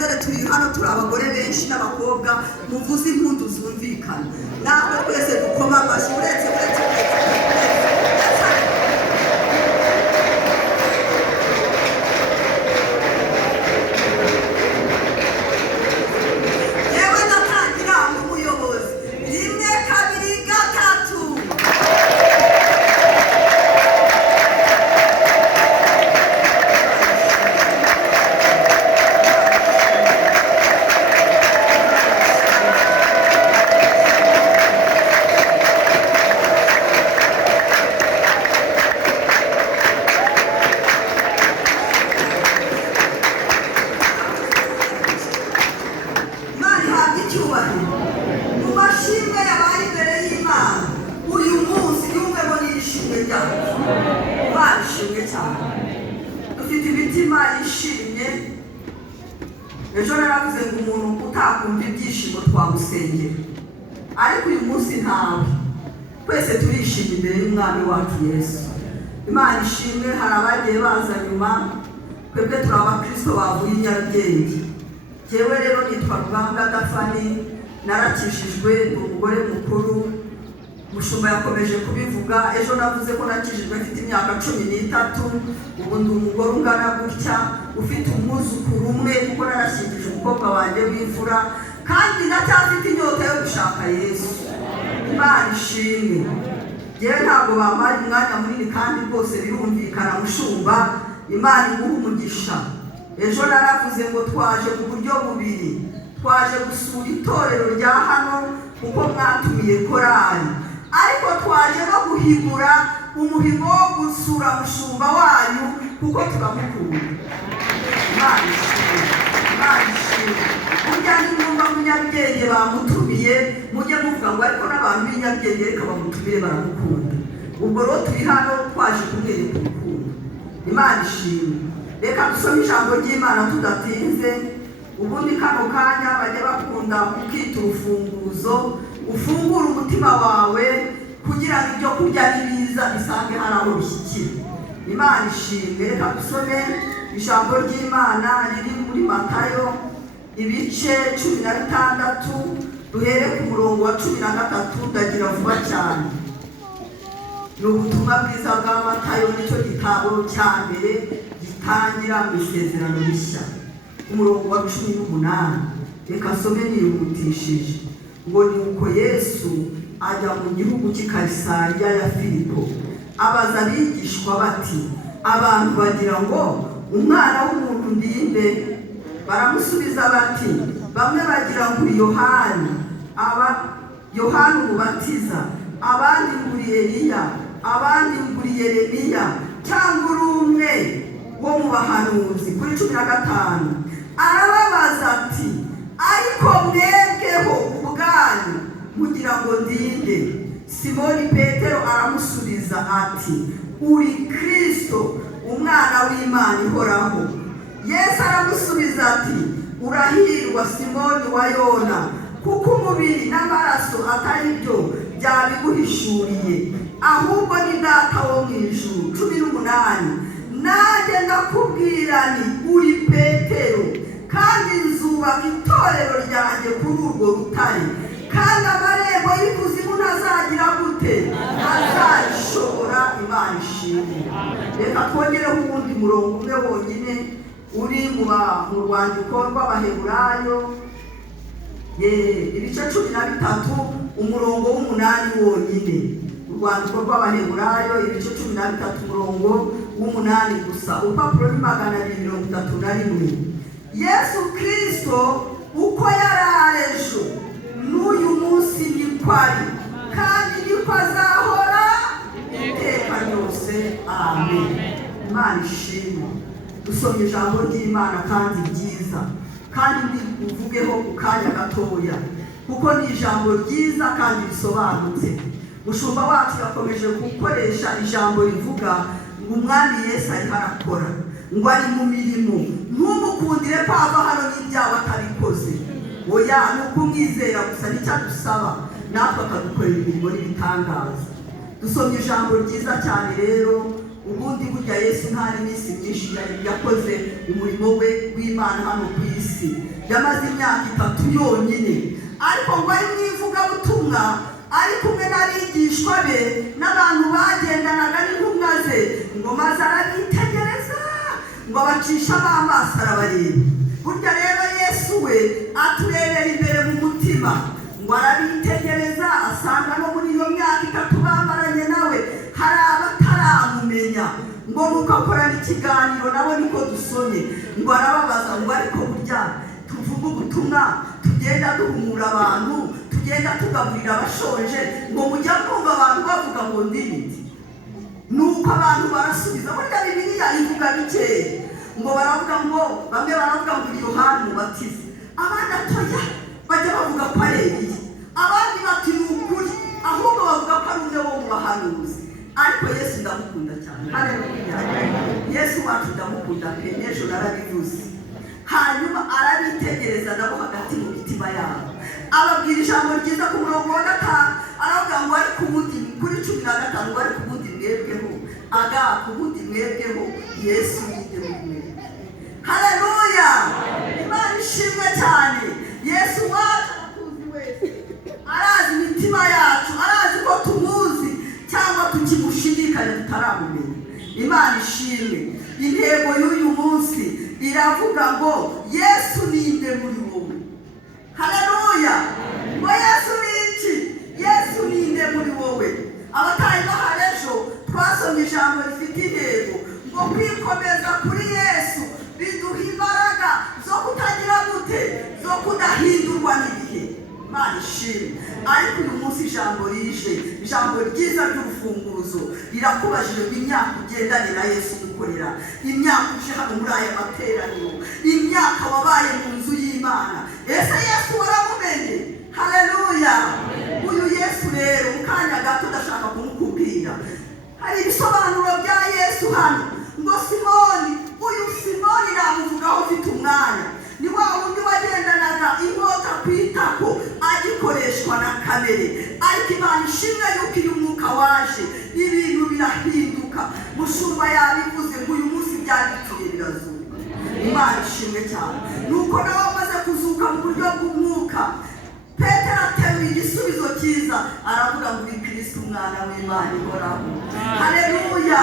dore turi hano turi abagore benshi n'abakobwa muvuze impundu zumvikana natwe twese dukoma amashyi uretse dufite imitima yishimye. Ejo naravuze ngo umuntu utakumva ibyishimo twamusengera, ariko uyu munsi ntawe, twese turishimye imbere y'umwami wacu Yesu. Imana ishimwe. Hari abagiye baza nyuma, twebwe turi abakristo bavuye i Nyarugenge. Jyewe rero nitwa Rugambwa Dafani, narakishijwe umugore mukuru. Mushumba yakomeje kubivuga. Ejo navuze ko nakijijwe mfite imyaka 13, ubu ndi umugore ungana gutya ufite umwuzukuru umwe kuko narashyingije umukobwa wanjye w'imfura, kandi ndacyafite inyota yo gushaka Yesu. Imana ishimwe. Yewe ntabwo bampaye umwanya munini kandi rwose birumvikana mushumba, Imana iguha umugisha. Ejo naravuze ngo twaje mu buryo bubiri, twaje gusura itorero rya hano kuko mwatumiye korali, ariko twaje no guhigura umuhigo wo gusura mushumba wanyu kuko turamukunda. Imana ishimwe. Imana ishimwe. Burya nimwumva mu Nyarugenge bamutumiye mujye muvuga ngo ariko n'abantu b'i Nyarugenge reka bamutumire baramukunda. Ubwo rero turi hano twaje kumwereka urukundo. Imana ishimwe. Reka dusome ijambo ry'Imana tudatinze. Ubundi kano kanya bajya bakunda kukita urufunguzo, ufungura umutima wawe kugira ngo ibyo kurya nibiza bisange hari aho bishyikira. Imana ishimwe. Reka dusome ijambo ry'Imana riri muri Matayo ibice 16 duhere ku murongo wa 13. Ndagira vuba cyane. Ni ubutumwa bwiza bwa Matayo, nicyo gitabo cya mbere gitangira mu isezerano rishya, umurongo wa 18. Reka some niyihutishije ngo nuko Yesu ajya mu gihugu cy'i Kayisariya ya Filipo, abaza abigishwa bati, abantu bagira ngo umwana w'umuntu ndinde? Baramusubiza bati, bamwe bagira ngo uri Yohana umubatiza, abandi ngo uri Eliya, abandi ngo uri Yeremiya, cyangwa uri umwe wo mu bahanuzi. Kuri 15 arababaza ati, ariko mwebweho ubwanyu mugira ngo ndinde? Simoni Petero aramusubiza ati, uri Kristo, umwana w'Imana ihoraho. Yesu aramusubiza ati, urahirwa Simoni wa Yona, kuko umubiri n'amaraso atari byo byabiguhishuriye, ahubwo ni Data wo mu ijuru. 18 nanjye ndakubwira nti uri Petero, kandi nzubaka itorero ryanjye kuri urwo rutare, kandi amarembo y'ikuzimu ntazagira gute? Azarishobora. Imana ishimwe. Reka twongereho uwundi murongo umwe wonyine uri mu rwandiko rw'Abaheburayo ibice 13 umurongo w'8 wonyine. Urwandiko rw'Abaheburayo ibice 13 umurongo w'8 gusa. Urupapuro ni 231. Yesu Kristo uko yari ejo n'uyu munsi niko ari, kandi niko azahora iteka ryose. Amen. Imana ishimwe. Dusomye ijambo ry'Imana kandi ryiza, kandi uvugeho ku kanya gatoya kuko ni ijambo ryiza kandi risobanutse. Mushumba wacu yakomeje gukoresha ijambo rivuga ngo umwami Yesu ari harakora, ngo ari mu mirimo. Ntumukundire ko ava hano n'ibyaha atabikoze, oya ni ukumwizera gusa nicyo adusaba, natwe akadukorera imirimo n'ibitangaza. Dusomye ijambo ryiza cyane rero. Ubundi burya Yesu nta n'iminsi myinshi yakoze umurimo we w'Imana hano ku isi. yamaze imyaka 3 yonyine, ariko ngo ari mu ivugabutumwa ari kumwe n'abigishwa be n'abantu bagendanaga n'intumwa ze, ngo maze arabitegereza ngo abacishamo amaso arabareba. Burya rero Yesu we aturebera imbere mu mutima, ngo arabitegereza asanga no muri iyo myaka 3 bamaranye nawe hari abataramumenya, ngo nuko akorana ikiganiro nabo niko dusomye, ngo arababaza ngo ariko burya tuvuga ubutumwa, tugenda duhumura abantu, tugenda tugaburira abashonje, ngo mujya kumva abantu bavuga ngo ndibiti. Nuko abantu barasubiza, burya Bibiliya ivuga bikeya, ngo baravuga ngo bamwe baravuga ngo Yohana Umubatiza, abandi atoya bajya bavuga ko ari Eliya, abandi bati ni ukuri ahubwo bavuga ko ari umwe wo mu bahanuzi. Ariko Yesu ndamukunda cyane. Haleluya. Yesu wacu ndamukunda pe, n'ejo narabivuze. Hanyuma arabitegereza nabo hagati mu mitima yabo, ababwira ijambo ryiza ku murongo wa 5, aravuga ngo ari ku bundi kuri 15 ngo ari ku bundi mwebweho, aga ku bundi mwebweho Yesu yinde mu mwebwe. Haleluya. Imana ishimwe cyane. Yesu wacu atuzi wese, arazi imitima yacu, arazi ko tumuzi cyangwa tukimushidikanya tutaramumenya. Imana ishimwe. Intego y'uyu munsi iravuga ngo Yesu ninde muri wowe. Haleluya. Ngo Yesu ni iki? Yesu ninde muri wowe. Abatayi baharejo twasomye ijambo rifite intego ngo kwikomeza kuri Yesu biduha imbaraga zo kutagira gute, zo kudahindurwa n'ibihe. Imana ishimwe. Ariko uyu munsi ijambo rije, ijambo ryiza ry'urufunguzo rirakubajije imyaka ugendanye na Yesu gukorera, imyaka uje hano muri aya materaniro, imyaka wabaye mu nzu y'Imana. Ese Yesu waramumenye? Haleluya. Uyu Yesu rero mukanya gato ndashaka kumukubwira, hari ibisobanuro bya Yesu hano. Ngo Simoni, uyu Simoni namuvugaho ufite umwanya, ni wa wundi wagendanaga inkota ku itako agikoreshwa na kamere. Ariko Imana ishimwe yuko iyo umwuka waje ibintu birahinduka. Mushumba yabivuze ngo uyu munsi byandituye birazuka. Imana ishimwe cyane. Nuko nawe amaze kuzuka mu buryo bw'umwuka, Petero ateruye igisubizo cyiza, aravuga ngo uri Kristo umwana w'Imana ihoraho. Haleluya.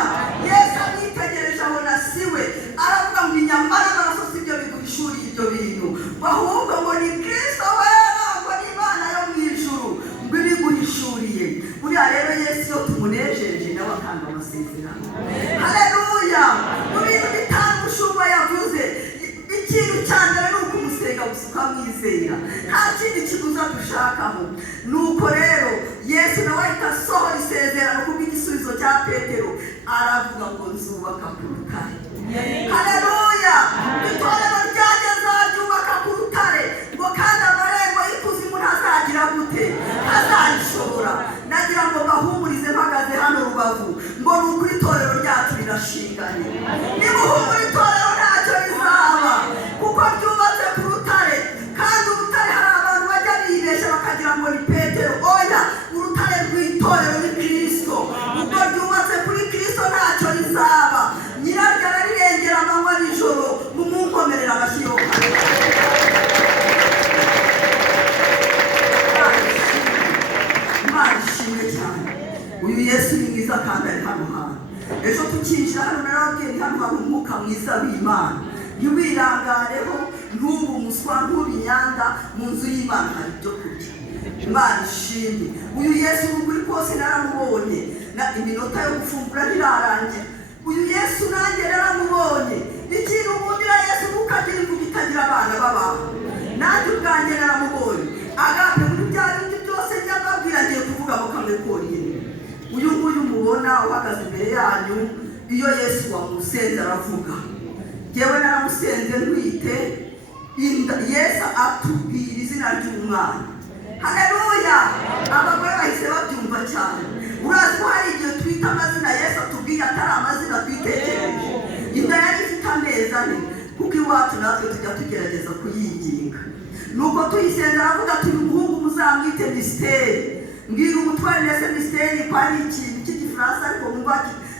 Yesu amwitegereje abona siwe, aravuga ngo inyamara amaraso si byo biguhishuriye ibyo bintu, ahubwo ngo ni Kristo wera, ngo ni Imana yo mu ijuru ngo ibiguhishuriye. Buriya rero Yesu iyo tumunejeje nawe akanga amasezerano. Haleluya. Mu bintu bitanu mushumba yavuze, ikintu cya mbere ni ukumusenga gusa ukamwizera, nta kindi kiguza dushakaho. Nuko rero Yesu nawe ahita asohora isezerano kubw'igisubizo cya Petero, aravuga ngo nzubaka ku rutare. Haleluya. Itorero ryanjye nzaryubaka ku rutare, ngo kandi amarembo y'ikuzimu ntazagira gute, ntazayishobora. Nagira ngo bahumurize mpagaze hano Rubavu, ngo ni ukuri itorero ryacu rirashinganye. Nimuhumure itorero ntacyo rizaba, kuko ryubatse ku rutare. Kandi urutare hari abantu bajya bibesha bakagira ngo ni Petero. Oya, urutare rw'itorero ni Kristo. Ubwo ryubatse kuri Kristo ntacyo rizaba. Nyiraryo ararirengera amanywa n'ijoro, mumunkomerera amashyi yo. Imana ishimwe cyane. Uyu Yesu ni mwiza kandi ari hano hantu. Ejo tukinjira hano narababwiye ni hano hari umwuka mwiza w'Imana. Ntiwirangareho, ntubu umuswa, ntubu inyanda, mu nzu y'Imana hari ibyo kurya. Imana ishimwe. Uyu Yesu n'ukuri kose naramubonye, na iminota yo gufungura ntirarangira. Uyu Yesu nanjye naramubonye. Ikintu nkundira Yesu ntukagira imvugo itagira abana babaho. Nanjye ubwanjye naramubonye. Agape muri bya bindi byose byababwira ngiye kuvuga mu kamwe konyine. Uyu nguyu mubona uhagaze imbere yanyu, iyo Yesu wamusenze aravuga. Yewe naramusenze ntwite, Yesu atubwira izina ry'umwana. Haleluya. Abagore bahise babyumva cyane. Urazi ko hari igihe twita amazina Yesu atubwira atari amazina twitekereje. Inda yari ifite amezi 4, kuko iwacu natwe tujya tugerageza kuyinginga. Nuko tuyisenze aravuga ati umuhungu muzamwite Mystère. Mbwira umutware nese Mystère ko ari ikintu cy'igifaransa ariko mwumva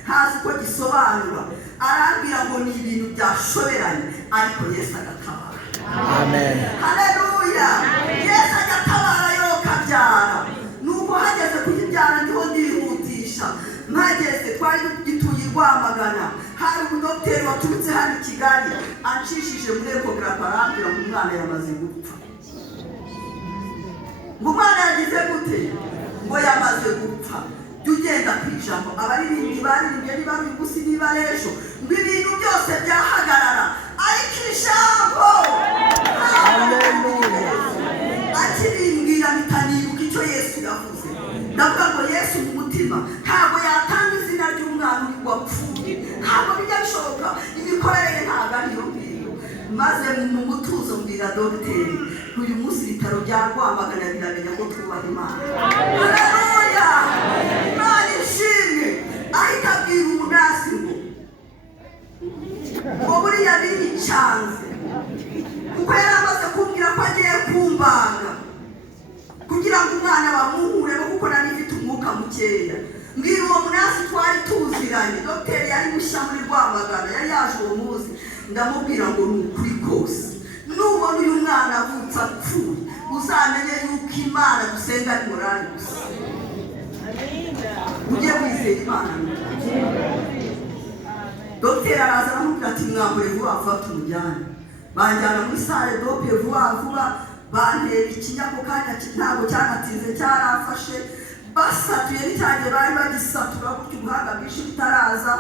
ntazi uko gisobanura. Arambwira ngo ni ibintu byashoberanye, ariko Yesu agatabara. Amen. Haleluya. Yesu agatabara yo kabyara. Nuko hageze kuyibyara ndiho ndihutisha. Mpageze twari gituye Rwamagana. Hari umudokiteri waturutse hano i Kigali anshishije muri ekogarafi arambwira ngo umwana yamaze gupfa. Ngo umwana yagize gute? Ngo yamaze gupfa. Ugenda ku ijambo abaririmbyi baririmbye niba ari umunsi niba ejo ngo ibintu byose byahagarara ariko ijambo akirimbwira bitanibuka icyo Yesu yavuze. Ndavuga ngo Yesu mu mutima ntabwo yatanga izina ry'umwana uri wapfuye, ntabwo bijya bishoboka, imikorere ye ntabwo ari iyo ngiyo. Maze mu mutuzo mbwira dogiteri uyu munsi ibitaro bya Rwamagana biramenya ko twubaha Imana. Haleluya. Imana ishimwe. Ahita abwira umunasi ngo buriya biricanze kuko yari amaze kumbwira ko agiye kumbaga kugira ngo umwana bamuhuremo kuko nari mfite umwuka mukeya. Mbwira uwo munasi twari tuziranye, dogiteri yari mushya muri Rwamagana, yari yaje uwo munsi. Ndamubwira ngo ni ukuri kose nubona uyu mwana avutse apfuye uzamenye yuko Imana dusenga ari morali gusa. Ujye wizera Imana. Dogiteri araza aramubwira ati mwambure vuba vuba tumujyane. Banjyana muri sale dope vuba vuba, bantera ikinya ko kanya ntabwo cyanatinze cyarafashe. Basatuye n'icyanjye bari bagisatura gutyo ubuhanga bwinshi bitaraza.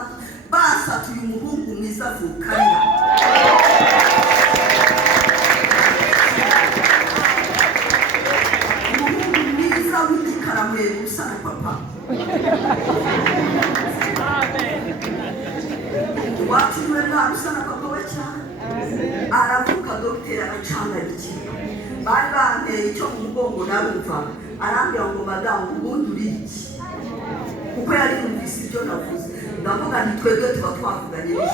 Basatuye umuhungu mwiza avukana. Umuhungu mwiza w'igikara muremure usa na papa. Iwacu niwe mwana usa na papa we cyane. Aravuka dogiteri aracangarikiye. Bari banteye icyo mu mugongo narumva. Arambwira ngo madamu ubundi uri iki? Kuko yari yumvise ibyo navuze. Ndavuga nti twebwe tuba twavuganye n'ijuru.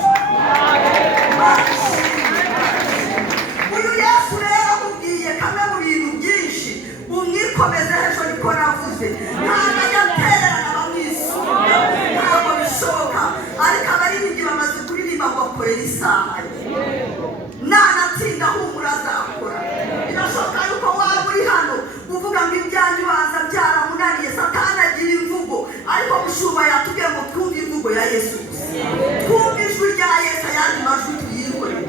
Uyu Yesu rero amubwiye kamwe mu bintu byinshi, umwikomeze ejo niko navuze. Ntabwo ajya atererana bamwisura, ntabwo bishoboka. Ariko abaririmbyi bamaze kuririmba ngo akorere isaha ye. Nanatinda humura azakora. Birashoboka yuko waba uri hano uvuga ngo ibyanjye ubanza byaramunaniye, Satani agira imvugo, ariko mushumba yatubwiye ngo twumve imvugo ya Yesu gusa. Twumve ijwi rya Yesu, ayandi majwi tuyihorere.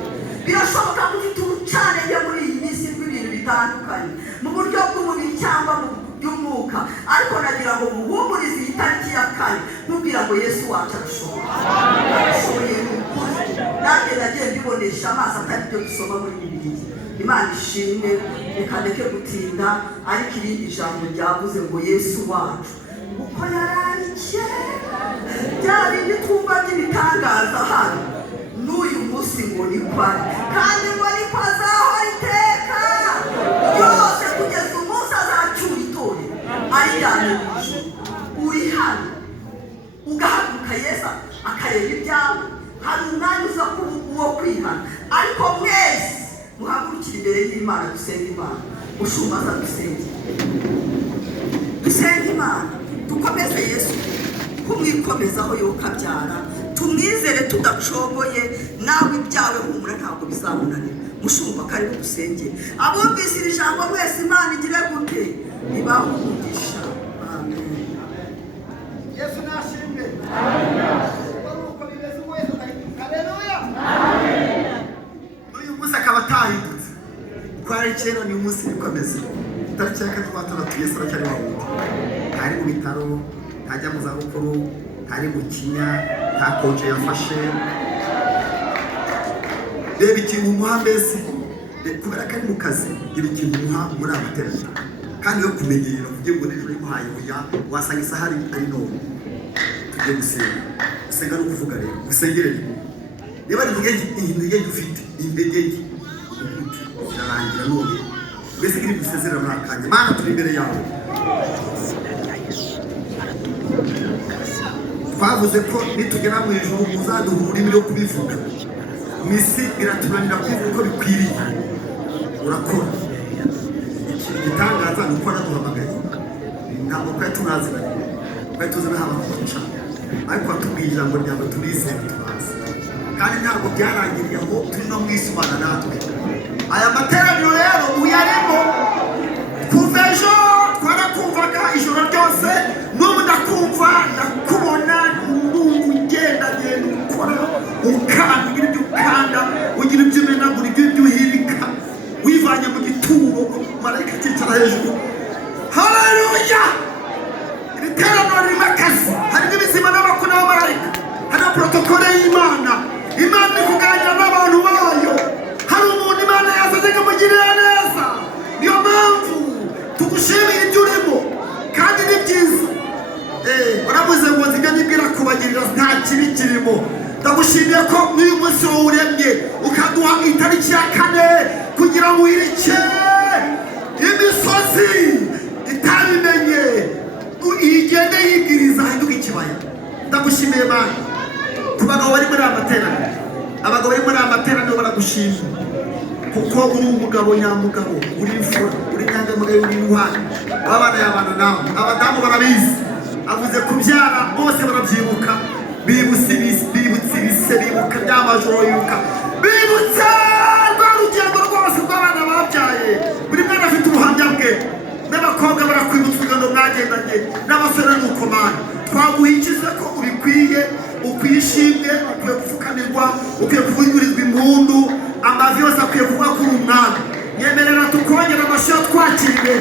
Birashoboka ko ufite urucanenge muri iyi minsi rw'ibintu bitandukanye mu buryo bw'umubiri cyangwa mu by'umwuka, ariko nagira ngo muhumurize iyi tariki ya 4 mubwira ngo Yesu wacu arashoboye. Arashoboye ni ukuri. Nanjye nagiye mbibonesha amaso atari byo dusoma muri Bibiliya. Imana ishimwe. Reka ndeke gutinda, ariko irindi jambo ryavuze ngo Yesu wacu uko yarari kera bya bindi twumva by'ibitangaza hano n'uyu munsi ngo ni kwari, kandi ngo ni ko azahora iteka ryose kugeza umunsi azacyura itorero arijyane mu ijuru. Uri hano ugahaguruka Yesu akareba ibyawe, hari umwanya uza kuba uwo kwihana, ariko mwese muhagurukire imbere y'Imana dusenga Imana. Ushumba aza dusenge, dusenga Imana, dukomeze Yesu kumwikomezaho yo kabyara, tumwizere tudacoboye. Nawe ibyawe humura ntabwo bizamunanira. Mushumba kari dusenge. Abumvise iri jambo mwese Imana igire gute ibahumugisha. Amen. Yesu nashimwe. Amen. Uko bimeze wese ariko haleluya. Amen. Uyu munsi akaba atahindutse. Kwari kera ni umunsi bikomeze. Tariki ya 6 Yesu aracyari wawe. Ari mu bitaro, ntajya mu zabukuru, ari mu kinya, nta konje yafashe. Reba ikintu umuha mbese, kubera ko ari mu kazi, gira ikintu umuha muri amateraniro. Kandi yo kumenyera uvuge ngo n'ejo imuhaye oya, wasanga isaha ari none. Tujye gusenga. Gusenga no kuvuga rero, gusengere. Niba ari intege ufite, intege zirarangira none. Mbese iri gusezera muri akanya. Mana turi imbere yawe. Twavuze ko nitugera mu ijuru muzaduha ururimi rwo kubivuga. Misi biraturanira kuvuga uko bikwiriye. Urakora. Igitangaza ni uko naduhamagaye. Ntabwo twari tunaziranye. Twari tuzana haba kuca. Ariko watubwiye ijambo ryawe turizeye tubazi. Kandi ntabwo byarangiriye aho turi no mwisubana natwe. aya materaniro rero uyarimo kuva ejo twarakumvaga ijoro ryose, n'ubu ndakumva ndakubona n'ubu ugenda ukora ukanda, ugira ibyo ukanda, ugira ibyo umenagura, ibyo uhirika wivanye mu gituro, marayika akicara hejuru. Haleluya! Iri teraniro ririmo akazi, harimo ibizima n'abakuru n'abamarayika, harimo protokole y'Imana. Imana iri kuganira n'abantu bayo. Hari umuntu Imana yazanye kumugirira neza. Niyo mpamvu tugushimiye ibyo urimo kandi ni byiza. Waravuze ngo nzibyo nibwira kubagirira nta kibi kirimo. Ndagushimiye ko n'uyu munsi wowe uremye ukaduha itariki ya 4 kugira ngo wirike imisozi itabimenye igende yibwiriza hinduka ikibaya. Ndagushimiye Mana ku bagabo bari muri amateraniro. Abagabo bari muri amateraniro baragushima kuko uri umugabo nyamugabo, uri imfura, uri inyangamugayo, uri intwari. Abana y'abana nawe, abadamu barabizi. Avuze kubyara bose barabyibuka, bibutse ibise, bibuka by'amajoro yuka, bibutse rwa rugendo rwose rw'abana babyaye. Buri mwana afite ubuhamya bwe, n'abakobwa barakwibutsa urugendo mwagendanye, n'abasore nuko Mana twaguhikiza ko ubikwiye, ukwiye ishimwe, ukwiye gupfukamirwa, ukwiye kuvugirizwa impundu, amavi yose akwiye kuvuga kuri umwami. Nyemerera tukongera amashyi twakiriye